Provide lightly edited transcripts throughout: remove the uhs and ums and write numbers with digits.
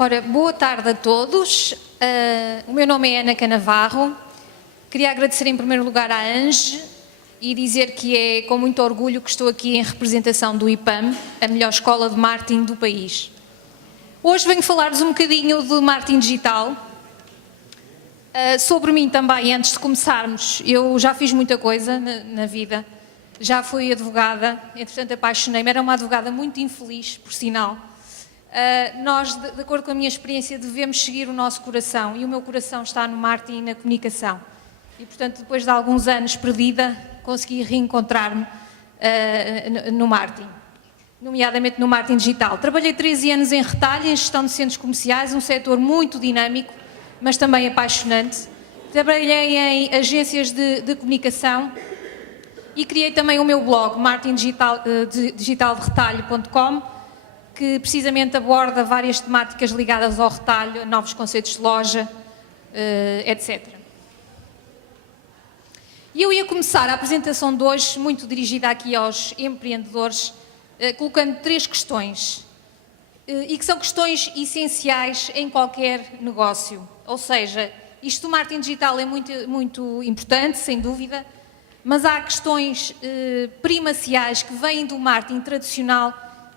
Ora, boa tarde a todos. O meu nome é Ana Canavarro. Queria agradecer em primeiro lugar à ANGE e dizer que é com muito orgulho que estou aqui em representação do IPAM, a melhor escola de marketing do país. Hoje venho falar-vos um bocadinho de marketing digital. Sobre mim também, antes de começarmos, eu já fiz muita coisa na vida. Já fui advogada, entretanto apaixonei-me, era uma advogada muito infeliz, por sinal. Nós, de acordo com a minha experiência, devemos seguir o nosso coração e o meu coração está no marketing e na comunicação. E, portanto, depois de alguns anos perdida, consegui reencontrar-me no marketing, nomeadamente no marketing digital. Trabalhei 13 anos em retalho, em gestão de centros comerciais, um setor muito dinâmico, mas também apaixonante. Trabalhei em agências de comunicação e criei também o meu blog, marketingdigitalderetalho.com, que precisamente aborda várias temáticas ligadas ao retalho, novos conceitos de loja, etc. E eu ia começar a apresentação de hoje, muito dirigida aqui aos empreendedores, colocando 3 questões, e que são questões essenciais em qualquer negócio. Ou seja, isto do marketing digital é muito importante, sem dúvida, mas há questões primaciais que vêm do marketing tradicional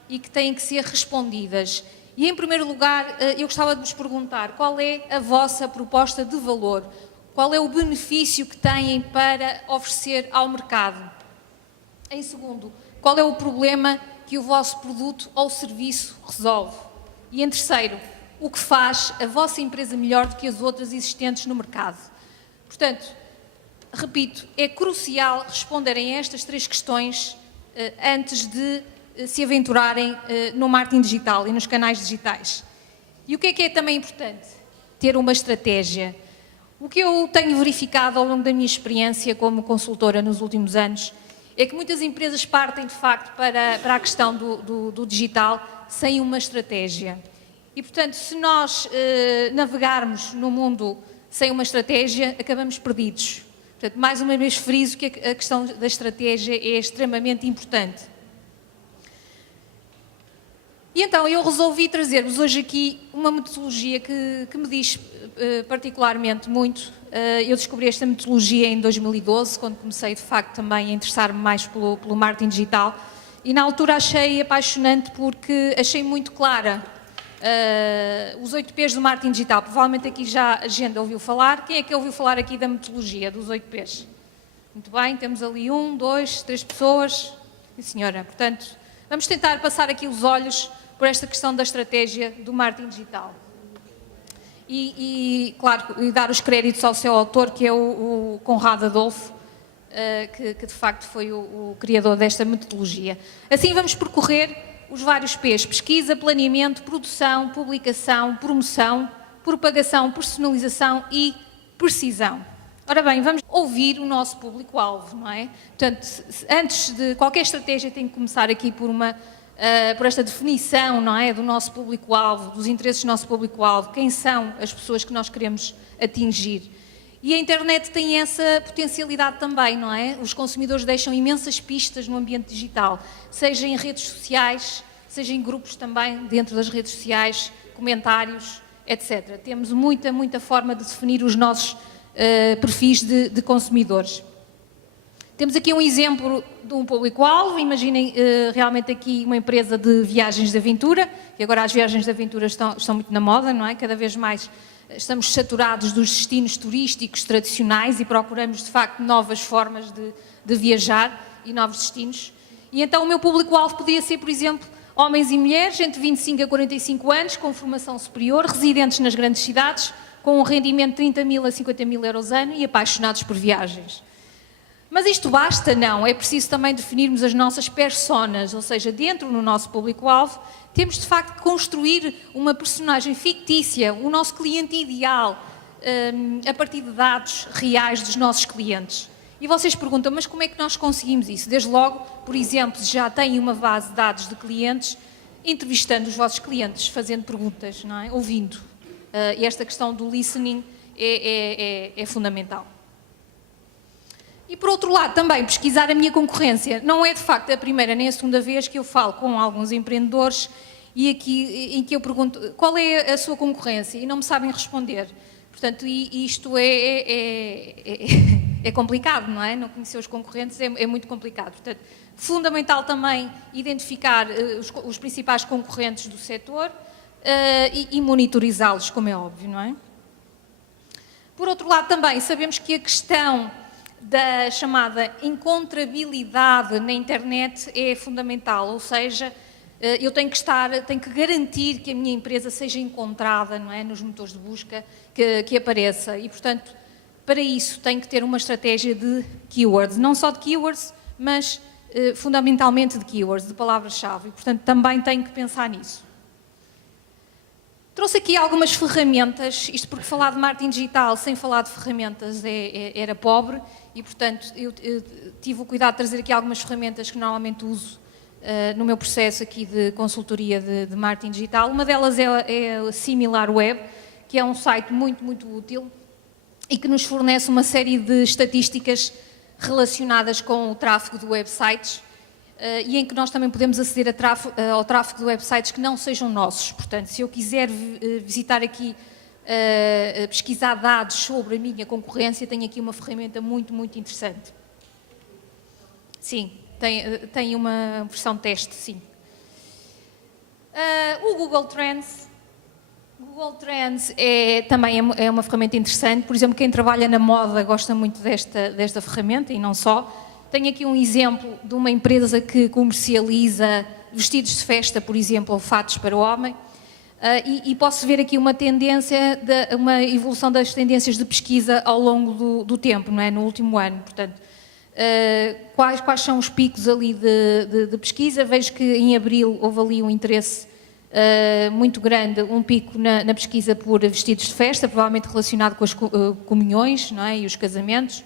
e que têm que ser respondidas. E, em primeiro lugar, eu gostava de vos perguntar qual é a vossa proposta de valor? Qual é o benefício que têm para oferecer ao mercado? Em segundo, qual é o problema que o vosso produto ou serviço resolve? E, em terceiro, o que faz a vossa empresa melhor do que as outras existentes no mercado? Portanto, repito, é crucial responderem a estas 3 questões antes de se aventurarem no marketing digital e nos canais digitais. E o que é também importante? Ter uma estratégia. O que eu tenho verificado ao longo da minha experiência como consultora nos últimos anos é que muitas empresas partem, de facto, para a questão do digital sem uma estratégia. E, portanto, se nós navegarmos no mundo sem uma estratégia, acabamos perdidos. Portanto, mais uma vez friso que a questão da estratégia é extremamente importante. E então eu resolvi trazer-vos hoje aqui uma metodologia que me diz particularmente muito. Eu descobri esta metodologia em 2012, quando comecei de facto também a interessar-me mais pelo marketing digital, e na altura achei apaixonante porque achei muito clara os 8 P's do marketing digital. Provavelmente aqui já a gente ouviu falar. Quem é que ouviu falar aqui da metodologia dos 8 P's? Muito bem, temos ali 1, 2, 3 pessoas. Sim, senhora. Portanto, vamos tentar passar aqui os olhos por esta questão da estratégia do marketing digital. E claro, e dar os créditos ao seu autor, que é o Conrado Adolfo, que de facto foi o criador desta metodologia. Assim vamos percorrer os vários P's: pesquisa, planeamento, produção, publicação, promoção, propagação, personalização e precisão. Ora bem, vamos ouvir o nosso público-alvo, não é? Portanto, antes de qualquer estratégia tem que começar aqui por esta definição, não é? Do nosso público-alvo, dos interesses do nosso público-alvo, quem são as pessoas que nós queremos atingir. E a internet tem essa potencialidade também, não é? Os consumidores deixam imensas pistas no ambiente digital, seja em redes sociais, seja em grupos também dentro das redes sociais, comentários, etc. Temos muita forma de definir os nossos perfis de consumidores. Temos aqui um exemplo de um público-alvo. Imaginem realmente aqui uma empresa de viagens de aventura, e agora as viagens de aventura estão muito na moda, não é? Cada vez mais estamos saturados dos destinos turísticos tradicionais e procuramos, de facto, novas formas de viajar e novos destinos. E então o meu público-alvo podia ser, por exemplo, homens e mulheres entre 25 a 45 anos, com formação superior, residentes nas grandes cidades, com um rendimento de 30 mil a 50 mil euros ano e apaixonados por viagens. Mas isto basta? Não. É preciso também definirmos as nossas personas, ou seja, dentro do nosso público-alvo, temos de facto que construir uma personagem fictícia, o nosso cliente ideal, a partir de dados reais dos nossos clientes. E vocês perguntam, mas como é que nós conseguimos isso? Desde logo, por exemplo, já têm uma base de dados de clientes, entrevistando os vossos clientes, fazendo perguntas, não é? Ouvindo. E esta questão do listening é fundamental. E, por outro lado, também pesquisar a minha concorrência. Não é, de facto, a primeira nem a segunda vez que eu falo com alguns empreendedores e aqui em que eu pergunto qual é a sua concorrência e não me sabem responder. Portanto, isto é complicado, não é? Não conhecer os concorrentes é muito complicado. Portanto, fundamental também identificar os principais concorrentes do setor e monitorizá-los, como é óbvio, não é? Por outro lado, também sabemos que a questão da chamada encontrabilidade na internet é fundamental, ou seja, eu tenho que garantir que a minha empresa seja encontrada, não é, nos motores de busca que apareça e, portanto, para isso tenho que ter uma estratégia de keywords, não só de keywords, mas fundamentalmente de keywords, de palavras-chave, e, portanto, também tenho que pensar nisso. Trouxe aqui algumas ferramentas, isto porque falar de marketing digital sem falar de ferramentas era pobre e, portanto, eu tive o cuidado de trazer aqui algumas ferramentas que normalmente uso no meu processo aqui de consultoria de marketing digital. Uma delas é a SimilarWeb, que é um site muito, muito útil e que nos fornece uma série de estatísticas relacionadas com o tráfego de websites e em que nós também podemos aceder ao tráfego de websites que não sejam nossos. Portanto, se eu quiser visitar aqui, pesquisar dados sobre a minha concorrência, tenho aqui uma ferramenta muito, muito interessante. Sim, tem uma versão teste, sim. O Google Trends. Google Trends também é uma ferramenta interessante. Por exemplo, quem trabalha na moda gosta muito desta ferramenta e não só. Tenho aqui um exemplo de uma empresa que comercializa vestidos de festa, por exemplo, ou fatos para o homem, e posso ver aqui uma tendência, uma evolução das tendências de pesquisa ao longo do tempo, não é? No último ano. Portanto, quais são os picos ali de pesquisa? Vejo que em abril houve ali um interesse muito grande, um pico na pesquisa por vestidos de festa, provavelmente relacionado com as comunhões, não é? E os casamentos.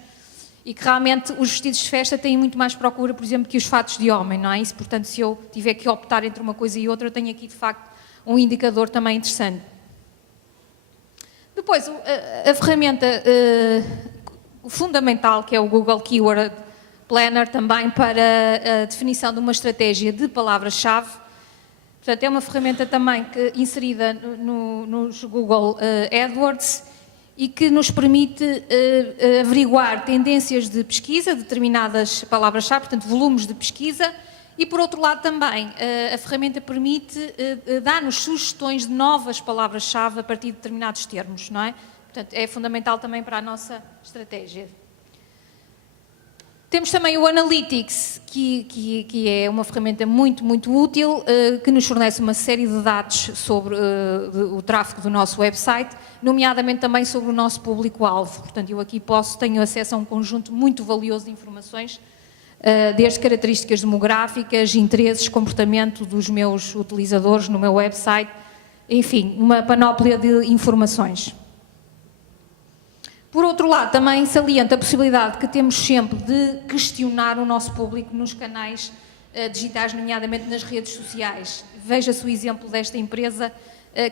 E que realmente os vestidos de festa têm muito mais procura, por exemplo, que os fatos de homem, não é isso? Portanto, se eu tiver que optar entre uma coisa e outra, eu tenho aqui, de facto, um indicador também interessante. Depois, a ferramenta fundamental, que é o Google Keyword Planner, também para a definição de uma estratégia de palavras-chave. Portanto, é uma ferramenta também inserida nos Google AdWords, e que nos permite averiguar tendências de pesquisa, determinadas palavras-chave, portanto, volumes de pesquisa, e, por outro lado, também a ferramenta permite dar-nos sugestões de novas palavras-chave a partir de determinados termos, não é? Portanto, é fundamental também para a nossa estratégia. Temos também o Analytics, que é uma ferramenta muito, muito útil, que nos fornece uma série de dados sobre o tráfego do nosso website, nomeadamente também sobre o nosso público-alvo. Portanto, eu aqui tenho acesso a um conjunto muito valioso de informações, desde características demográficas, interesses, comportamento dos meus utilizadores no meu website, enfim, uma panóplia de informações. Por outro lado, também saliento a possibilidade que temos sempre de questionar o nosso público nos canais digitais, nomeadamente nas redes sociais. Veja-se o exemplo desta empresa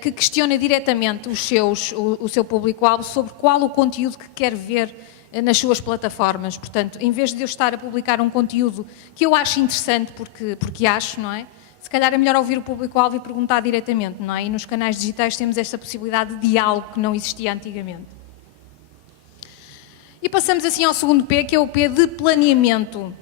que questiona diretamente o seu público-alvo sobre qual o conteúdo que quer ver nas suas plataformas. Portanto, em vez de eu estar a publicar um conteúdo que eu acho interessante porque acho, não é? Se calhar é melhor ouvir o público-alvo e perguntar diretamente, não é? E nos canais digitais temos esta possibilidade de diálogo que não existia antigamente. E passamos assim ao segundo P, que é o P de planeamento.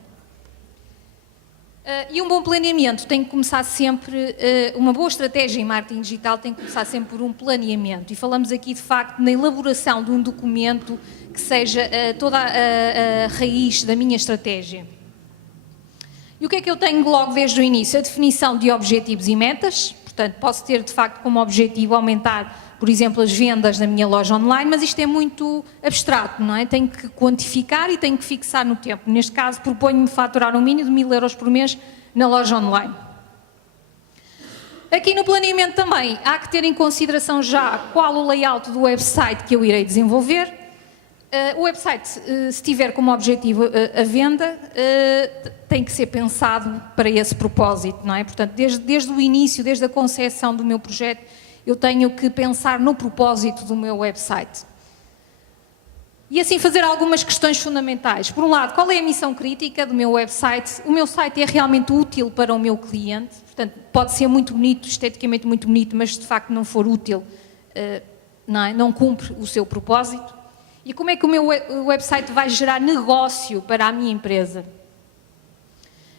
E um bom planeamento tem que começar sempre, uma boa estratégia em marketing digital tem que começar sempre por um planeamento. E falamos aqui, de facto, na elaboração de um documento que seja toda a raiz da minha estratégia. E o que é que eu tenho logo desde o início? A definição de objetivos e metas. Portanto, posso ter, de facto, como objetivo aumentar, por exemplo, as vendas na minha loja online, mas isto é muito abstrato, não é? Tenho que quantificar e tenho que fixar no tempo. Neste caso, proponho-me faturar um mínimo de 1.000 euros por mês na loja online. Aqui no planeamento também, há que ter em consideração já qual o layout do website que eu irei desenvolver. O website, se tiver como objetivo a venda, tem que ser pensado para esse propósito, não é? Portanto, desde o início, desde a concepção do meu projeto, eu tenho que pensar no propósito do meu website. E assim fazer algumas questões fundamentais. Por um lado, qual é a missão crítica do meu website? O meu site é realmente útil para o meu cliente? Portanto, pode ser muito bonito, esteticamente muito bonito, mas se de facto não for útil, não cumpre o seu propósito. E como é que o meu website vai gerar negócio para a minha empresa?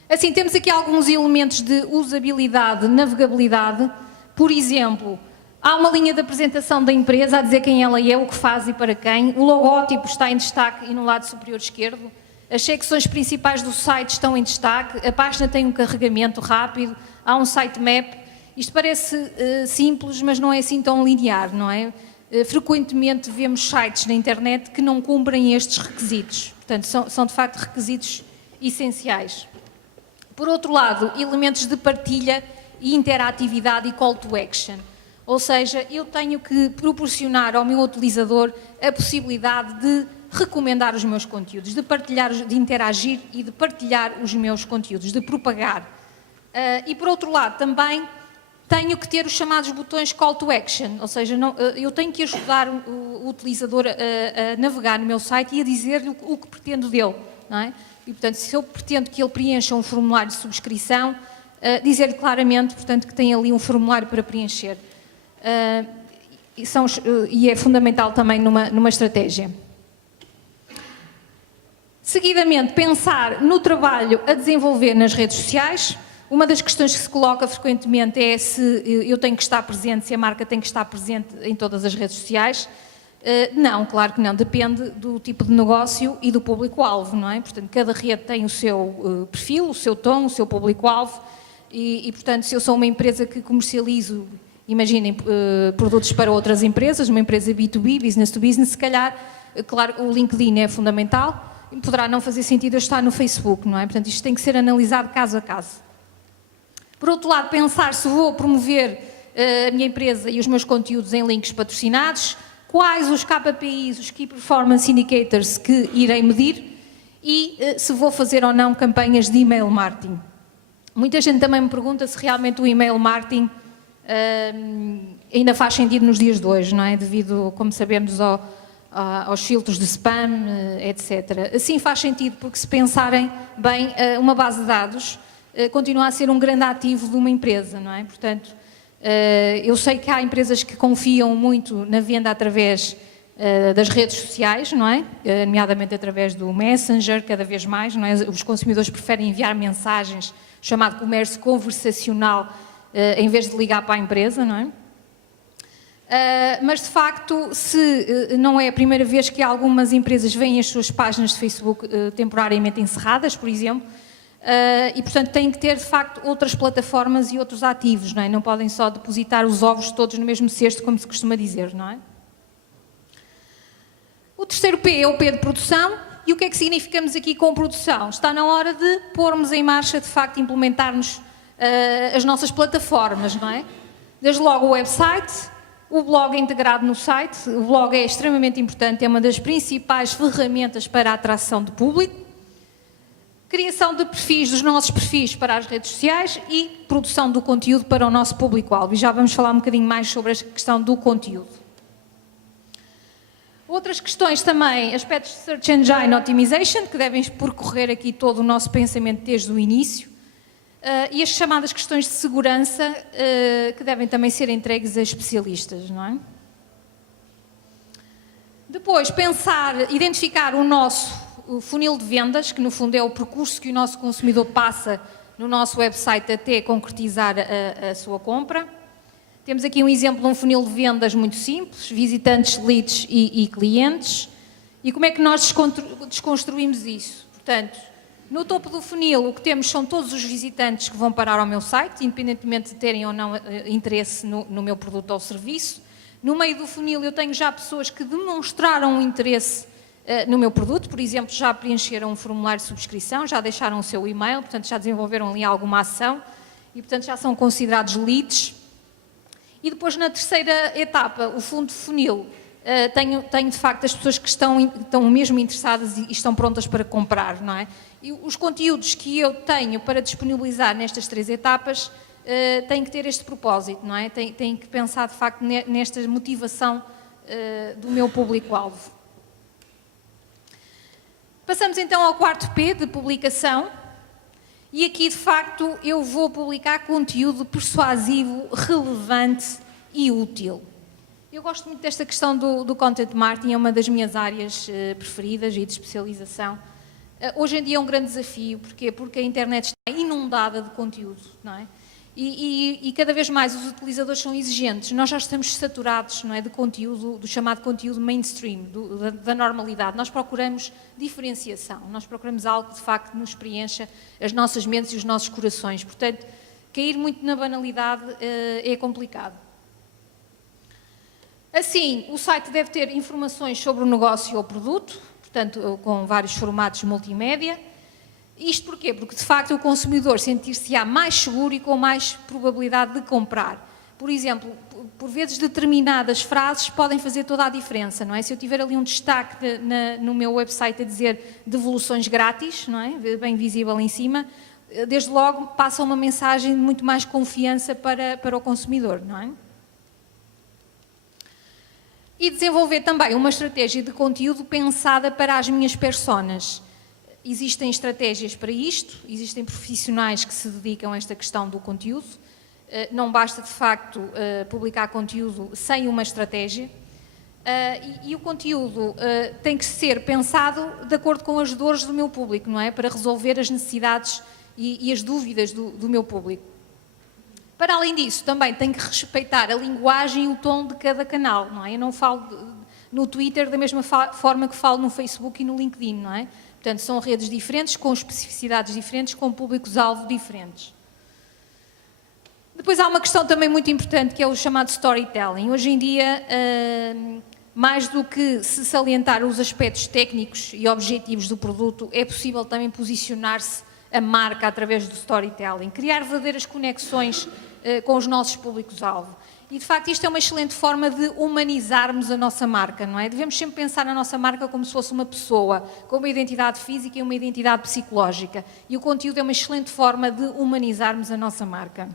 Assim, temos aqui alguns elementos de usabilidade, navegabilidade. Por exemplo, há uma linha de apresentação da empresa a dizer quem ela é, o que faz e para quem. O logótipo está em destaque e no lado superior esquerdo. As secções principais do site estão em destaque. A página tem um carregamento rápido. Há um sitemap. Isto parece simples, mas não é assim tão linear, não é? Frequentemente vemos sites na internet que não cumprem estes requisitos. Portanto, são de facto requisitos essenciais. Por outro lado, elementos de partilha e interatividade e call to action. Ou seja, eu tenho que proporcionar ao meu utilizador a possibilidade de recomendar os meus conteúdos, de partilhar, de interagir e de partilhar os meus conteúdos, de propagar. E por outro lado, também tenho que ter os chamados botões call to action, ou seja, eu tenho que ajudar o utilizador a navegar no meu site e a dizer-lhe o que pretendo dele, não é? E, portanto, se eu pretendo que ele preencha um formulário de subscrição, dizer-lhe claramente, portanto, que tem ali um formulário para preencher. E é fundamental também numa estratégia. Seguidamente, pensar no trabalho a desenvolver nas redes sociais. Uma das questões que se coloca frequentemente é se eu tenho que estar presente, se a marca tem que estar presente em todas as redes sociais. Não, claro que não, depende do tipo de negócio e do público-alvo, não é? Portanto, cada rede tem o seu perfil, o seu tom, o seu público-alvo e, portanto, se eu sou uma empresa que comercializo, imaginem, produtos para outras empresas, uma empresa B2B, business to business, se calhar, claro, o LinkedIn é fundamental e poderá não fazer sentido eu estar no Facebook, não é? Portanto, isto tem que ser analisado caso a caso. Por outro lado, pensar se vou promover a minha empresa e os meus conteúdos em links patrocinados, quais os KPIs, os Key Performance Indicators que irei medir e se vou fazer ou não campanhas de e-mail marketing. Muita gente também me pergunta se realmente o e-mail marketing ainda faz sentido nos dias de hoje, não é? Devido, como sabemos, aos filtros de spam, etc. Assim faz sentido porque se pensarem bem, uma base de dados continua a ser um grande ativo de uma empresa, não é? Portanto, eu sei que há empresas que confiam muito na venda através das redes sociais, não é? Nomeadamente através do Messenger, cada vez mais, não é? Os consumidores preferem enviar mensagens, chamado comércio conversacional, em vez de ligar para a empresa, não é? Mas, de facto, se não é a primeira vez que algumas empresas veem as suas páginas de Facebook temporariamente encerradas, por exemplo, e, portanto, têm que ter, de facto, outras plataformas e outros ativos, não é? Não podem só depositar os ovos todos no mesmo cesto, como se costuma dizer, não é? O terceiro P é o P de produção. E o que é que significamos aqui com produção? Está na hora de pormos em marcha, de facto, implementarmos as nossas plataformas, não é? Desde logo o website, o blog integrado no site. O blog é extremamente importante, é uma das principais ferramentas para a atração de público. Criação de perfis, dos nossos perfis para as redes sociais e produção do conteúdo para o nosso público-alvo. E já vamos falar um bocadinho mais sobre a questão do conteúdo. Outras questões também, aspectos de Search Engine Optimization, que devem percorrer aqui todo o nosso pensamento desde o início. E as chamadas questões de segurança, que devem também ser entregues a especialistas, não é? Depois, identificar o nosso funil de vendas, que no fundo é o percurso que o nosso consumidor passa no nosso website até concretizar a sua compra. Temos aqui um exemplo de um funil de vendas muito simples, visitantes, leads e clientes. E como é que nós desconstruímos isso? Portanto, no topo do funil o que temos são todos os visitantes que vão parar ao meu site, independentemente de terem ou não interesse no meu produto ou serviço. No meio do funil eu tenho já pessoas que demonstraram interesse no meu produto, por exemplo, já preencheram um formulário de subscrição, já deixaram o seu e-mail, portanto já desenvolveram ali alguma ação e, portanto, já são considerados leads. E depois, na terceira etapa, o fundo de funil, tenho de facto as pessoas que estão mesmo interessadas e estão prontas para comprar, não é? E os conteúdos que eu tenho para disponibilizar nestas três etapas têm que ter este propósito, não é? Têm que pensar de facto nesta motivação do meu público-alvo. Passamos então ao quarto P, de publicação, e aqui de facto eu vou publicar conteúdo persuasivo, relevante e útil. Eu gosto muito desta questão do content marketing, é uma das minhas áreas preferidas e de especialização. Hoje em dia é um grande desafio, porquê? Porque a internet está inundada de conteúdo, não é? E cada vez mais os utilizadores são exigentes, nós já estamos saturados, não é, de conteúdo, do chamado conteúdo mainstream, da normalidade. Nós procuramos diferenciação, nós procuramos algo que de facto nos preencha as nossas mentes e os nossos corações. Portanto, cair muito na banalidade é complicado. Assim, o site deve ter informações sobre o negócio ou produto, portanto, com vários formatos multimédia. Isto porquê? Porque, de facto, o consumidor sentir-se-á mais seguro e com mais probabilidade de comprar. Por exemplo, por vezes determinadas frases podem fazer toda a diferença, não é? Se eu tiver ali um destaque no meu website a dizer devoluções grátis, não é? Bem visível em cima, desde logo passa uma mensagem de muito mais confiança para o consumidor, não é? E desenvolver também uma estratégia de conteúdo pensada para as minhas personas. Existem estratégias para isto, existem profissionais que se dedicam a esta questão do conteúdo. Não basta, de facto, publicar conteúdo sem uma estratégia. E o conteúdo tem que ser pensado de acordo com as dores do meu público, não é? Para resolver as necessidades e as dúvidas do meu público. Para além disso, também tem que respeitar a linguagem e o tom de cada canal, não é? Eu não falo no Twitter da mesma forma que falo no Facebook e no LinkedIn, não é? Portanto, são redes diferentes, com especificidades diferentes, com públicos-alvo diferentes. Depois há uma questão também muito importante, que é o chamado storytelling. Hoje em dia, mais do que se salientar os aspectos técnicos e objetivos do produto, é possível também posicionar-se a marca através do storytelling, criar verdadeiras conexões com os nossos públicos-alvo. E, de facto, isto é uma excelente forma de humanizarmos a nossa marca, não é? Devemos sempre pensar na nossa marca como se fosse uma pessoa, com uma identidade física e uma identidade psicológica. E o conteúdo é uma excelente forma de humanizarmos a nossa marca.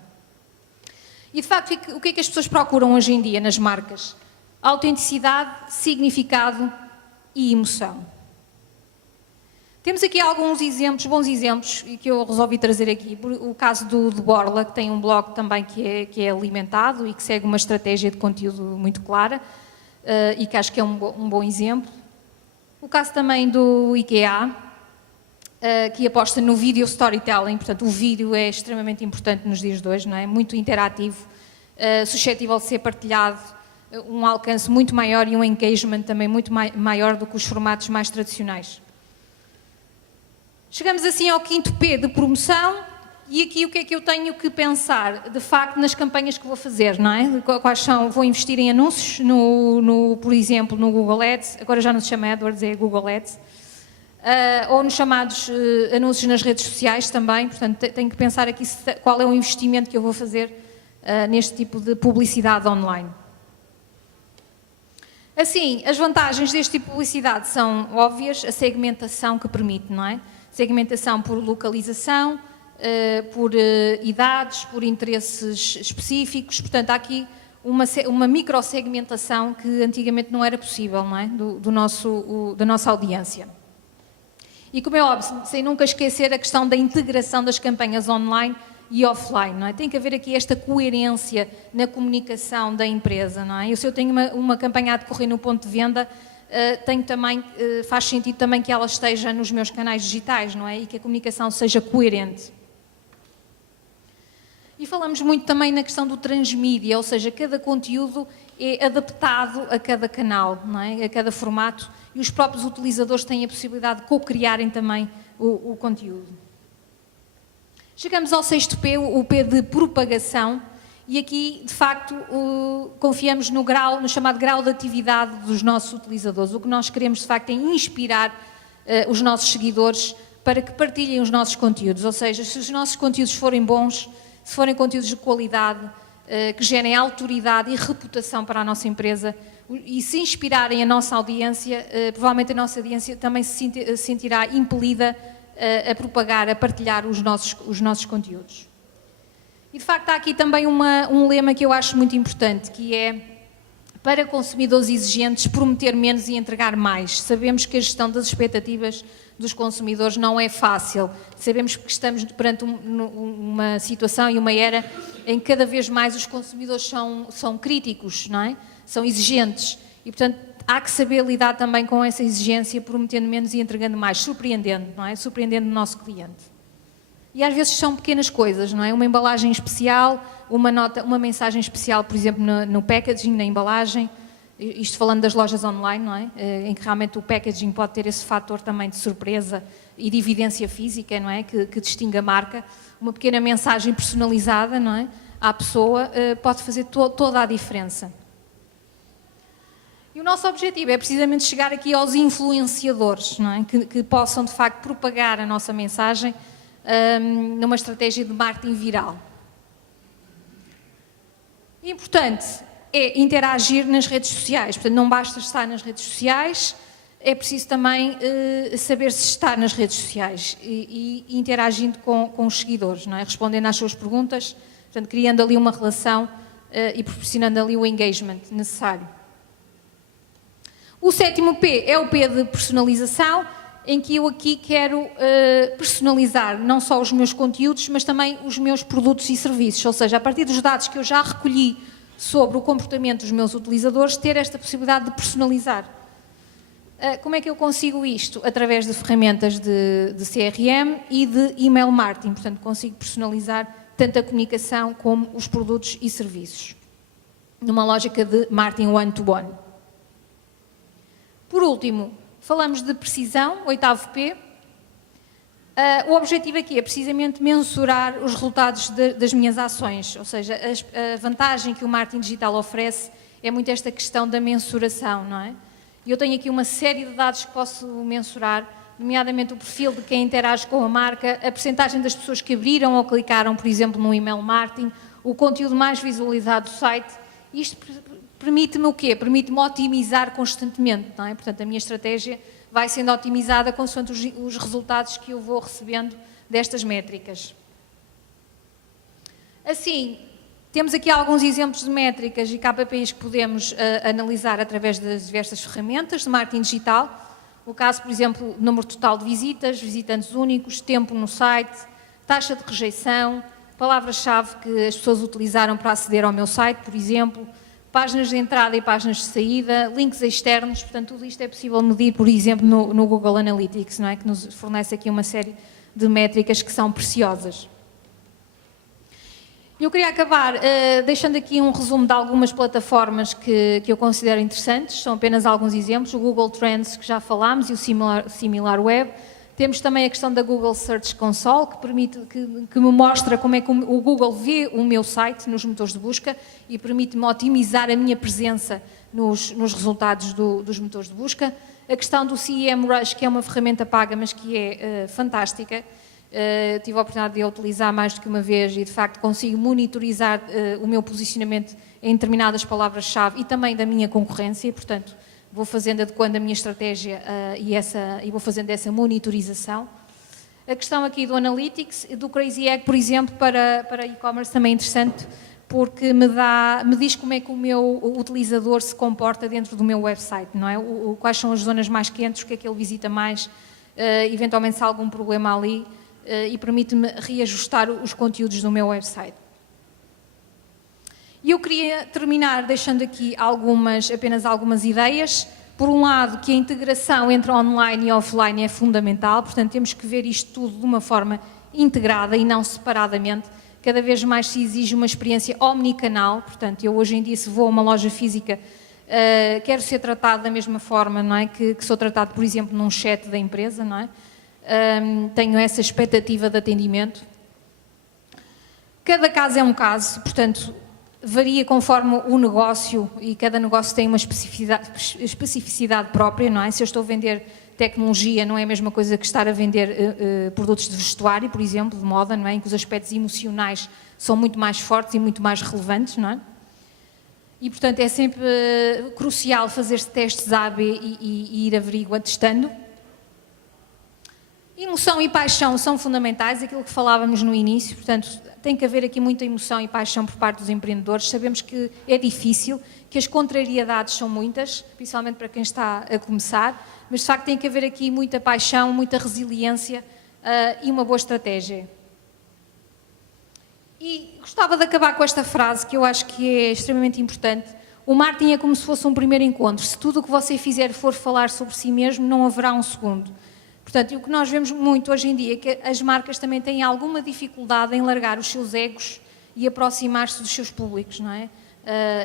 E, de facto, o que é que as pessoas procuram hoje em dia nas marcas? Autenticidade, significado e emoção. Temos aqui alguns exemplos, bons exemplos, que eu resolvi trazer aqui. O caso do Borla, que tem um blog também que é alimentado e que segue uma estratégia de conteúdo muito clara e que acho que é um bom exemplo. O caso também do IKEA, que aposta no video storytelling, portanto o vídeo é extremamente importante nos dias de hoje, não é? Muito interativo, suscetível de ser partilhado, um alcance muito maior e um engagement também muito maior do que os formatos mais tradicionais. Chegamos assim ao quinto P de promoção e aqui o que é que eu tenho que pensar, de facto, nas campanhas que vou fazer, não é? Quais são? Vou investir em anúncios, por exemplo, no Google Ads, agora já não se chama AdWords, é Google Ads, ou nos chamados anúncios nas redes sociais também, portanto tenho que pensar aqui qual é o investimento que eu vou fazer neste tipo de publicidade online. Assim, as vantagens deste tipo de publicidade são óbvias, a segmentação que permite, não é? Segmentação por localização, por idades, por interesses específicos, portanto há aqui uma microsegmentação que antigamente não era possível, não é? Da nossa audiência. E como é óbvio, sem nunca esquecer a questão da integração das campanhas online e offline, não é? Tem que haver aqui esta coerência na comunicação da empresa, não é? Se eu tenho uma campanha a decorrer no ponto de venda, faz sentido também que ela esteja nos meus canais digitais, não é? E que a comunicação seja coerente. E falamos muito também na questão do transmídia, ou seja, cada conteúdo é adaptado a cada canal, não é? A cada formato, e os próprios utilizadores têm a possibilidade de co-criarem também o conteúdo. Chegamos ao sexto P, o P de propagação, e aqui, de facto, confiamos no chamado grau de atividade dos nossos utilizadores. O que nós queremos, de facto, é inspirar os nossos seguidores para que partilhem os nossos conteúdos. Ou seja, se os nossos conteúdos forem bons, se forem conteúdos de qualidade, que gerem autoridade e reputação para a nossa empresa e se inspirarem a nossa audiência, provavelmente a nossa audiência também se sentirá impelida a propagar, a partilhar os nossos conteúdos. E, de facto, há aqui também um lema que eu acho muito importante, que é para consumidores exigentes, prometer menos e entregar mais. Sabemos que a gestão das expectativas dos consumidores não é fácil. Sabemos que estamos perante uma situação e uma era em que cada vez mais os consumidores são críticos, não é? São exigentes e, portanto, há que saber lidar também com essa exigência, prometendo menos e entregando mais, surpreendendo, não é? Surpreendendo o nosso cliente. E às vezes são pequenas coisas, não é? Uma embalagem especial, uma mensagem especial, por exemplo, no packaging, na embalagem, isto falando das lojas online, não é? Em que realmente o packaging pode ter esse fator também de surpresa e de evidência física, não é? Que distingue a marca. Uma pequena mensagem personalizada, não é? À pessoa pode fazer toda a diferença. E o nosso objetivo é precisamente chegar aqui aos influenciadores, não é? Que possam de facto propagar a nossa mensagem numa estratégia de marketing viral. Importante é interagir nas redes sociais, portanto não basta estar nas redes sociais, é preciso também saber se está nas redes sociais e interagindo com os seguidores, não é? Respondendo às suas perguntas, portanto criando ali uma relação e proporcionando ali o engagement necessário. O 7º P é o P de personalização, em que eu aqui quero personalizar não só os meus conteúdos, mas também os meus produtos e serviços, ou seja, a partir dos dados que eu já recolhi sobre o comportamento dos meus utilizadores, ter esta possibilidade de personalizar. Como é que eu consigo isto? Através de ferramentas de CRM e de email marketing, portanto consigo personalizar tanto a comunicação como os produtos e serviços, numa lógica de marketing one-to-one. Por último, falamos de precisão, 8º P. O objetivo aqui é precisamente mensurar os resultados das minhas ações, ou seja, a vantagem que o marketing digital oferece é muito esta questão da mensuração, não é? E eu tenho aqui uma série de dados que posso mensurar, nomeadamente o perfil de quem interage com a marca, a percentagem das pessoas que abriram ou clicaram, por exemplo, no email marketing, o conteúdo mais visualizado do site. Isto permite-me o quê? Permite-me otimizar constantemente, não é? Portanto, a minha estratégia vai sendo otimizada consoante os resultados que eu vou recebendo destas métricas. Assim, temos aqui alguns exemplos de métricas e KPIs que podemos analisar através das diversas ferramentas de marketing digital. O caso, por exemplo, número total de visitas, visitantes únicos, tempo no site, taxa de rejeição, palavras-chave que as pessoas utilizaram para aceder ao meu site, por exemplo, páginas de entrada e páginas de saída, links externos, portanto, tudo isto é possível medir, por exemplo, no Google Analytics, não é? Que nos fornece aqui uma série de métricas que são preciosas. Eu queria acabar deixando aqui um resumo de algumas plataformas que eu considero interessantes, são apenas alguns exemplos, o Google Trends, que já falámos, e o SimilarWeb. Temos também a questão da Google Search Console, que me mostra como é que o Google vê o meu site nos motores de busca e permite-me otimizar a minha presença nos resultados dos motores de busca. A questão do SEMrush, que é uma ferramenta paga, mas que é fantástica. Tive a oportunidade de a utilizar mais do que uma vez e, de facto, consigo monitorizar o meu posicionamento em determinadas palavras-chave e também da minha concorrência, portanto, vou fazendo, adequando a minha estratégia e vou fazendo essa monitorização. A questão aqui do Analytics, do Crazy Egg, por exemplo, para e-commerce também é interessante, porque me diz como é que o meu utilizador se comporta dentro do meu website, não é? Quais são as zonas mais quentes, o que é que ele visita mais, eventualmente se há algum problema ali, e permite-me reajustar os conteúdos do meu website. E eu queria terminar deixando aqui apenas algumas ideias. Por um lado, que a integração entre online e offline é fundamental, portanto temos que ver isto tudo de uma forma integrada e não separadamente. Cada vez mais se exige uma experiência omnicanal, portanto eu hoje em dia, se vou a uma loja física, quero ser tratado da mesma forma, não é? Que sou tratado, por exemplo, num chat da empresa, não é? Tenho essa expectativa de atendimento. Cada caso é um caso, portanto, varia conforme o negócio e cada negócio tem uma especificidade própria, não é? Se eu estou a vender tecnologia, não é a mesma coisa que estar a vender produtos de vestuário, por exemplo, de moda, não é? Em que os aspectos emocionais são muito mais fortes e muito mais relevantes, não é? E, portanto, é sempre crucial fazer testes A, B e ir averiguando, testando. Emoção e paixão são fundamentais, aquilo que falávamos no início, portanto, tem que haver aqui muita emoção e paixão por parte dos empreendedores. Sabemos que é difícil, que as contrariedades são muitas, principalmente para quem está a começar, mas de facto tem que haver aqui muita paixão, muita resiliência e uma boa estratégia. E gostava de acabar com esta frase, que eu acho que é extremamente importante. O marketing é como se fosse um primeiro encontro. Se tudo o que você fizer for falar sobre si mesmo, não haverá um segundo. Portanto, e o que nós vemos muito hoje em dia é que as marcas também têm alguma dificuldade em largar os seus egos e aproximar-se dos seus públicos, não é?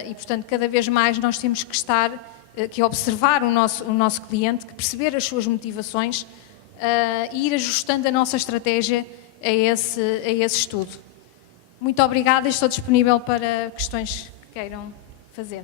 E, portanto, cada vez mais nós temos que observar o nosso cliente, que perceber as suas motivações e ir ajustando a nossa estratégia a esse estudo. Muito obrigada e estou disponível para questões que queiram fazer.